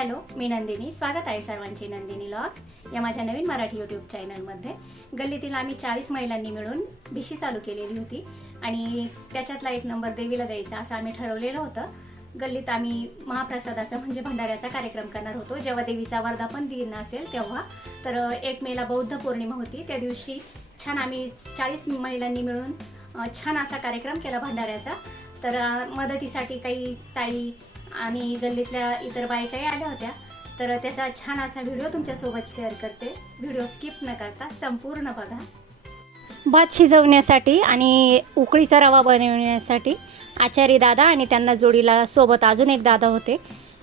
Hello, मी नंदिनी. स्वागत आहे सर्वांचे नंदिनी व्लॉग्स या माझ्या नवीन मराठी यूट्यूब चॅनलमध्ये. गल्लीतील आम्ही 40 महिलांनी मिळून भिशी चालू केलेली होती आणि त्याच्यातला एक नंबर देवीला द्यायचा असं आम्ही ठरवलेलं होतं. गल्लीत आम्ही महाप्रसादाचा म्हणजे भंडाऱ्याचा कार्यक्रम करणार होतो. जेव्हा देवीचा वर्धापन दिन असेल तेव्हा, तर 1 मेला बौद्ध पौर्णिमा होती. त्या दिवशी छान आम्ही 40 महिलांनी मिळून छान असा कार्यक्रम केला भंडाऱ्याचा. तर मदतीसाठी काही ताई आणि गल्लीतल्या इतर बायकाही आल्या होत्या. तर त्याचा छान असा व्हिडिओ तुमच्यासोबत शेअर करते. व्हिडिओ स्किप न करता संपूर्ण बघा. भात शिजवण्यासाठी आणि उकळीचा रवा बनवण्यासाठी आचारी दादा आणि त्यांना जोडीला सोबत अजून एक दादा होते.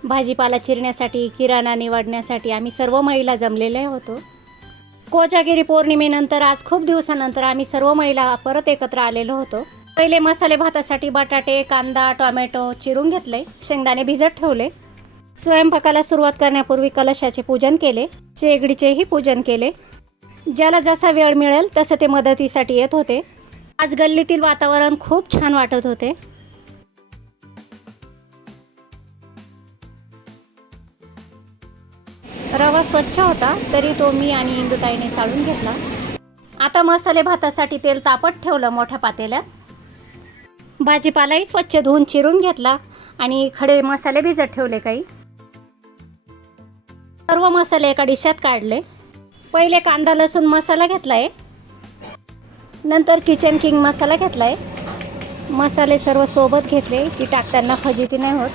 भाजीपाला चिरण्यासाठी, किराणा निवडण्यासाठी आम्ही सर्व महिला जमलेले होतो. कोजागिरी पौर्णिमेनंतर आज खूप दिवसानंतर आम्ही सर्व महिला परत एकत्र आलेलो होतो. पहिले मसाले भातासाठी बटाटे, कांदा, टोमॅटो चिरून घेतले, शेंगदाणे भिजत ठेवले. स्वयंपाकाला सुरुवात करण्यापूर्वी कलशाचे पूजन केले, शेगडीचेही पूजन केले. ज्याला जसा वेळ मिळेल तसं ते मदतीसाठी येत होते. आज गल्लीतील वातावरण खूप छान वाटत होते. रवा स्वच्छ होता तरी तो मी आणि इंदुताईने चाळून घेतला. आता मसाले भातासाठी तेल तापत ठेवलं मोठ्या पातेल्यात. भाजीपालाही स्वच्छ धुवून चिरून घेतला आणि खडे मसाले भिजत ठेवले. काही सर्व मसाले एका डिशात काढले. पहिले कांदा लसूण मसाला घेतलाय, नंतर किचन किंग मसाला घेतलाय. मसाले सर्व सोबत घेतले की टाकताना फजिती नाही होत.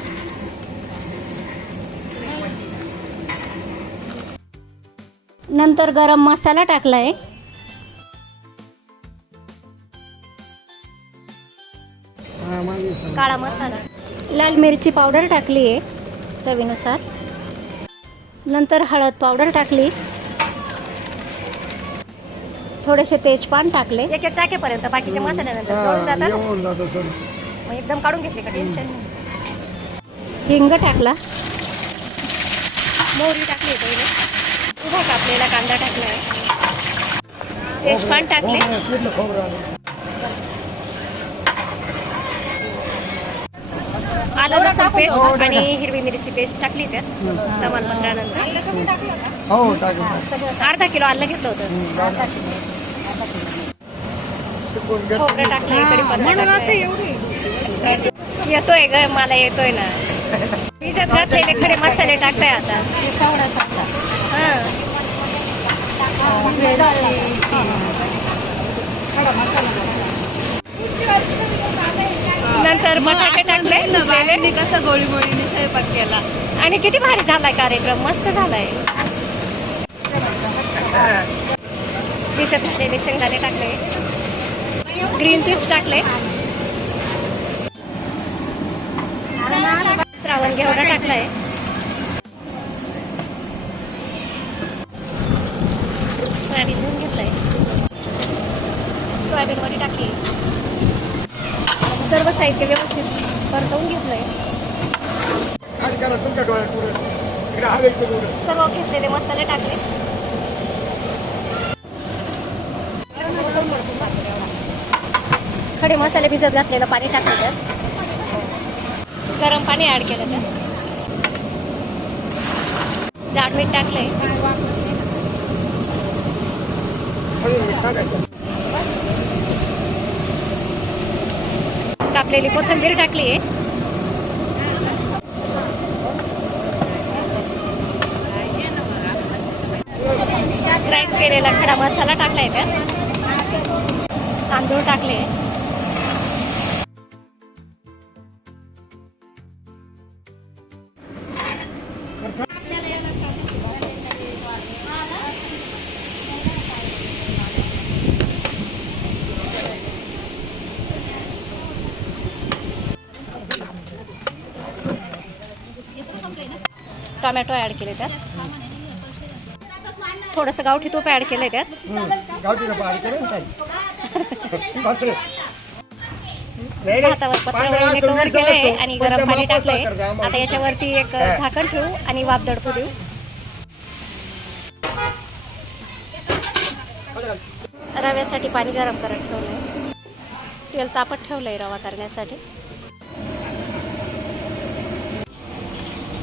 नंतर गरम मसाला टाकलाय. काळा मसाला, लाल मिरची पावडर टाकली आहे चवीनुसार. नंतर हळद पावडर टाकली. थोडेसे तेजपान टाकले. एक एक टाकेपर्यंत बाकीचे मसाल्यानंतर जळून जातात. मग एकदम काढून घेतले का टेन्शन नाही. हिंग टाकला. मोहरी टाकली पहिले. उभा कापलेला कांदा टाकला. तेजपान टाकले. आलं लसूण पेस्ट आणि हिरवी मिरची पेस्ट टाकली त्यात तमालपत्रानंतर. अर्धा किलो आलं घेतलं होतं. खोबरं टाकलं, कढीपत्ता येतोय ग, मला येतोय ना. भिजत घातलेले खडे मसाले टाकताय आता. नंतर बटाटे टाकले. कसं गोळी गोळीने स्वयंपाक केला आणि किती भारी झालाय कार्यक्रम, मस्त झालाय. भिजत घातलेले शेंगदाणे टाकले, ग्रीन पीस टाकले, श्रावण घेवडा टाकलाय. सोयाबीन धुवून घेतलंय, सोयाबीन वडी टाकली. सर्व साहित्य व्यवस्थित परतवून घेतलंय. सर्व घेतलेले मसाले टाकले. खडे मसाले भिजत घातलेलं पाणी टाकलं. त्यात गरम पाणी ऍड केलं. त्यात जाड मीठ टाकलंय. कापलेली कोथिंबीर टाकली आहे. ग्राइंड केलेला खडा मसाला टाकलाय. त्यात तांदूळ टाकले. टोमॅटो ऍड केले. त्यात थोडंसं गावठी तूप ऍड केलंय. त्यात भातावर पत्रावळीने कव्हर केलंय आणि गरम पाणी टाकलंय. आता याच्यावरती एक झाकण ठेवू आणि वाफ दडपू देऊ. रव्यासाठी पाणी गरम करत ठेवलंय. तेल तापत ठेवलंय रवा करण्यासाठी.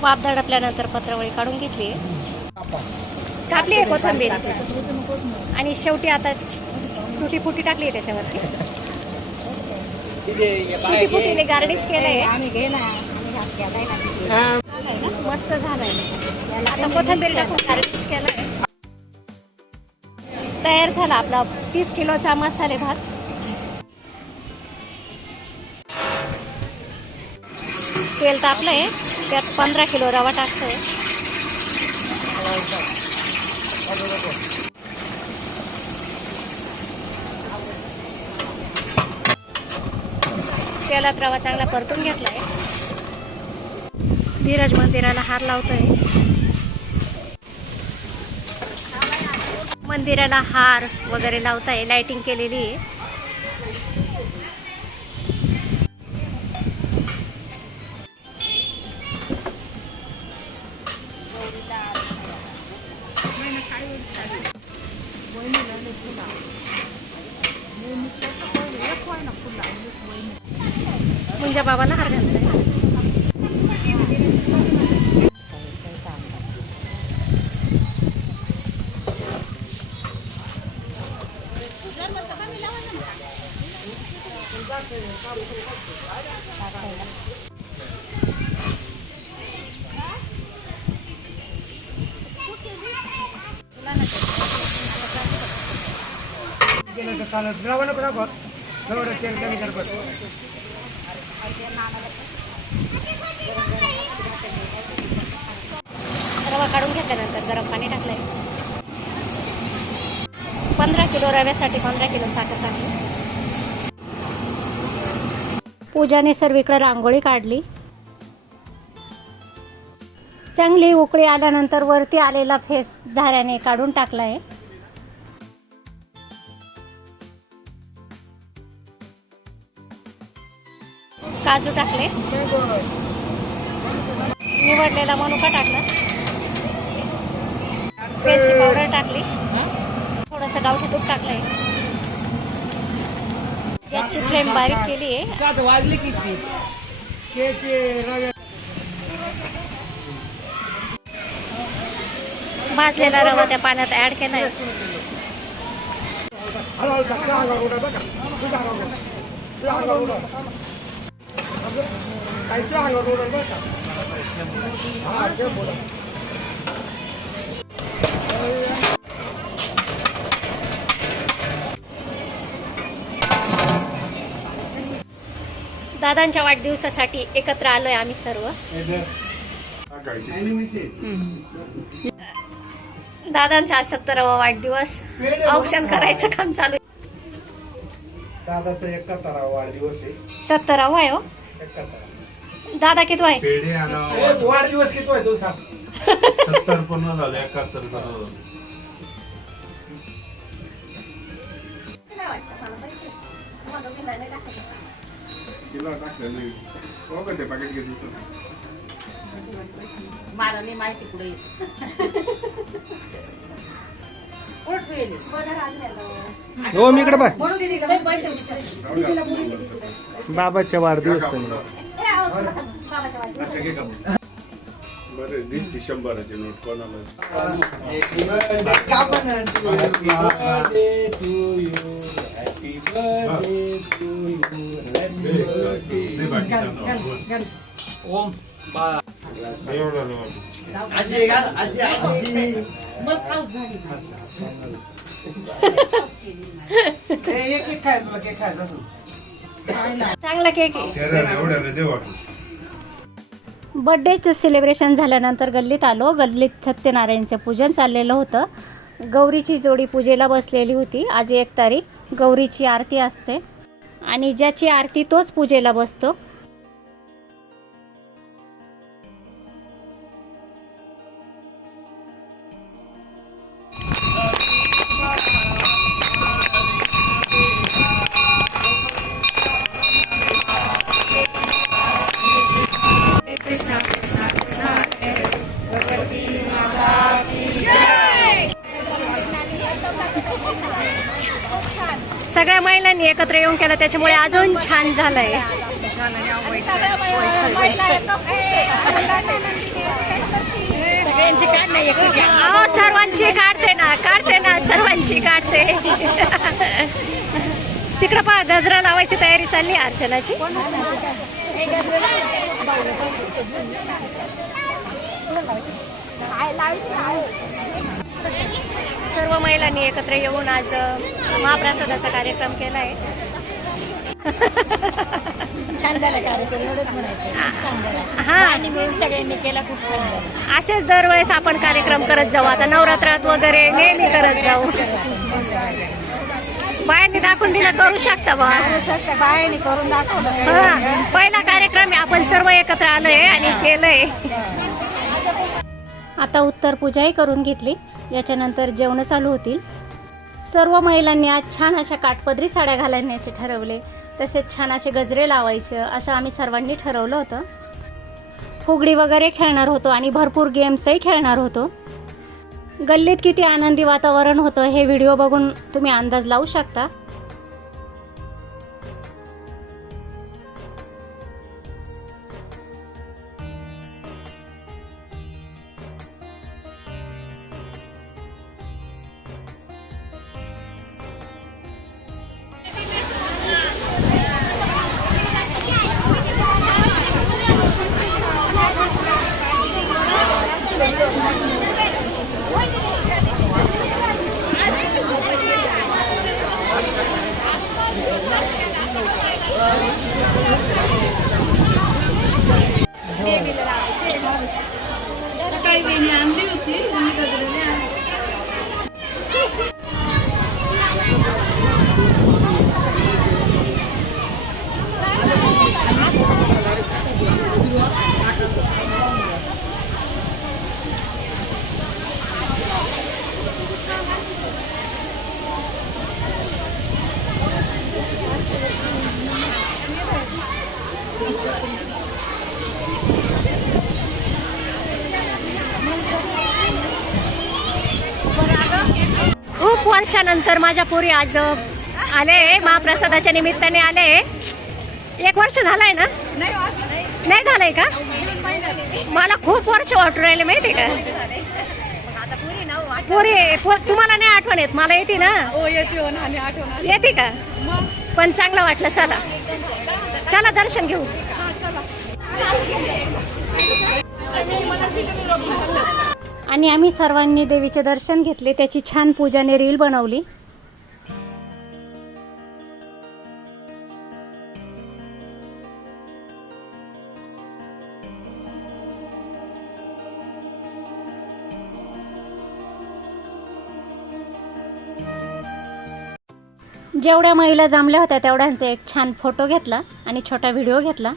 वाफ दडपल्यानंतर पत्रावळी काढून घेतली, कापली आहे कोथिंबीर आणि शेवटी आता तुटी फुटी टाकली आहे त्याच्यावरती. तुटी फुटीने गार्निश केलंय. मस्त झालंय. आता कोथिंबीर टाकून गार्निश केलंय. तयार झाला आपला 30 किलोचा मसाले भात. तेल तापलंय, त्यात 15 किलो रवा टाकतोय. तेलात रवा चांगला परतून घेतलाय. धीरज मंदिराला हार लावतोय. मंदिराला हार वगैरे लावताय, लाइटिंग केलेली आहे. मुंजा बाबाला हार घालताय. रवा काढून घेतल्यानंतर गरम पाणी टाकलंय. 15 किलो रव्यासाठी 15 किलो साखर टाकली. पूजाने सर्वीकडे रांगोळी काढली. चांगली उकळी आल्यानंतर वरती आलेला फेस झाऱ्याने काढून टाकलाय. काजू टाकले, निवडलेला मनुका टाकला, वेलची पावडर टाकली, थोडंसं गावठी तूप टाकलंय. याची फ्लेम बारीक केली आहे. भाजलेला रवा त्या पाण्यात ऍड केलाय. दादांच्या वाढदिवसासाठी एकत्र आलोय आम्ही सर्व. दादांचा आज 70वा वाढदिवस. औक्षण करायचं काम चालू आहे. दादाचा 71वा वाढदिवस आहे. 70वा आहे हो. 71. दादा किती आहे? वाढदिवस किती आहे तू सांग. 70 पूर्ण झाले, 71 झालं. किलो टाकलं नाही. हो का ते पॅकेट घेतलं. मला नाही माहिती पुढे हो मी इकडे बाय. पैसे बाबाच्या वाढदिवस बरं 20 डिसेंबरची नोट कोणाला. ओम चांगला केक आहे. दे वाटू. बर्थडेचं सेलिब्रेशन झाल्यानंतर गल्लीत आलो. गल्लीत सत्यनारायणचं पूजन चाललेलं होतं. गौरीची जोडी पूजेला बसलेली होती. आज 1 तारीख गौरीची आरती असते आणि ज्याची आरती तोच पूजेला बसतो. सगळ्या महिलांनी एकत्र येऊन केलं, त्याच्यामुळे अजून छान झालंय. सगळ्यांची काढ नाही अहो सर्वांची काढते ना सर्वांची काढते. तिकडं पहा गजरा लावायची तयारी चालली आहे अर्चनाची. सर्व महिलांनी एकत्र येऊन आज महाप्रसादाचा कार्यक्रम केला आहे. छान झाला कार्यक्रम एवढंच म्हणायचं छान झाला हा आणि मिळून सगळ्यांनी केला खूप छान झाला. असेच दरवेळेस आपण कार्यक्रम करत जाऊ. आता नवरात्रात वगैरे नेहमी करत जाऊ. बायांनी दाखवून दिलं करू शकता बा. बायाने करून दाखवलं हा पहिला कार्यक्रम आहे. आपण सर्व एकत्र आलोय आणि केलंय. आता उत्तर पूजाही करून घेतली. याच्यानंतर जेवण चालू होतील. सर्व महिलांनी आज छान अशा काठपदरी साड्या घालण्याचे ठरवले. तसेच छान असे गजरे लावायचे असं आम्ही सर्वांनी ठरवलं होतं. फुगडी वगैरे खेळणार होतो आणि भरपूर गेम्सही खेळणार होतो. गल्लीत किती आनंदी वातावरण होतं हे व्हिडिओ बघून तुम्ही अंदाज लावू शकता. खूप वर्षानंतर माझ्या पोरी आज आले. महाप्रसादाच्या निमित्ताने आले. 1 वर्ष झालंय ना? नाही झालंय का? मला खूप वर्ष वाटून राहिले माहिती का? तुम्हाला नाही आठवण येत? मला येते ना. येते का? पण चांगलं वाटलं. चला दर्शन घेऊ. आणि आम्ही सर्वांनी देवीचे दर्शन घेतले. त्याची छान पूजाने रील बनवली. जेवढ्या महिला जमल्या होत्या तेवढ्यांचा एक छान फोटो घेतला आणि छोटा व्हिडिओ घेतला.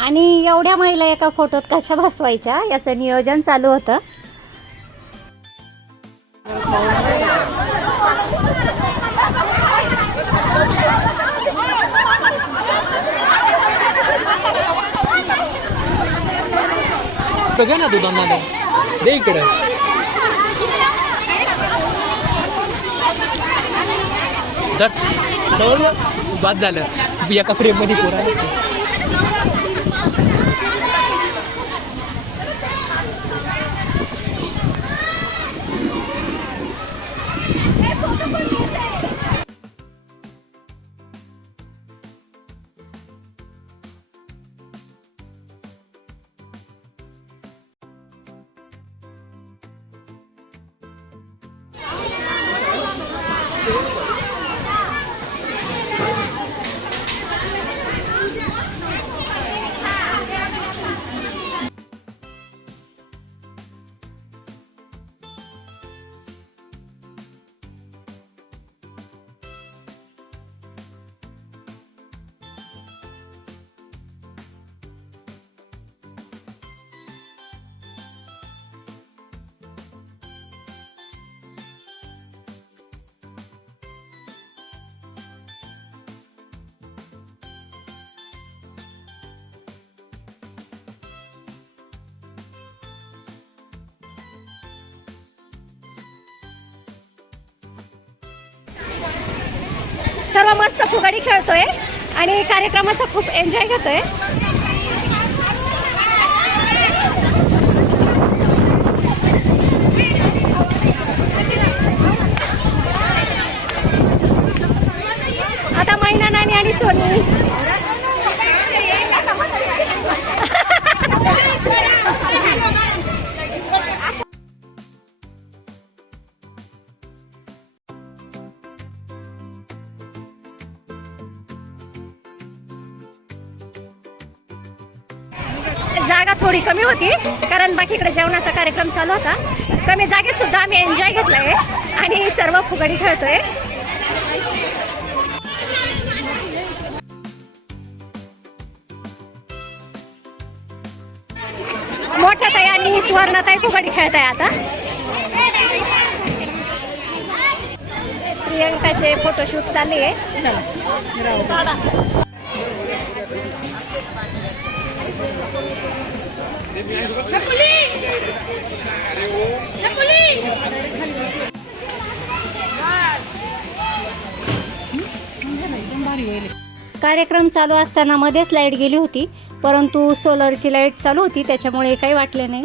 आणि एवढ्या महिला एका फोटोत कशा बसवायच्या याचं नियोजन चालू होतं. बघा ना दुधामध्ये दे इकडे. बाद झालं एका फ्रेम मध्ये पोरा. सर्व मस्त फुगडी खेळतोय आणि कार्यक्रमाचा खूप एन्जॉय घेतोय. आता मैना नानी आणि सोनी जागा थोडी कमी होती कारण बाकीकडे जेवणाचा कार्यक्रम चालू होता. कमी जागेत सुद्धा आम्ही एन्जॉय घेतलाय आणि सर्व फुगडी खेळतोय. मोठ्या ताई आणि सुवर्णाताई फुगडी खेळताय आता. प्रियंकाचे फोटोशूट चालले आहे. कार्यक्रम चालू असताना मध्येच लाईट गेली होती, परंतु सोलरची लाईट चालू होती त्याच्यामुळे काही वाटले नाही.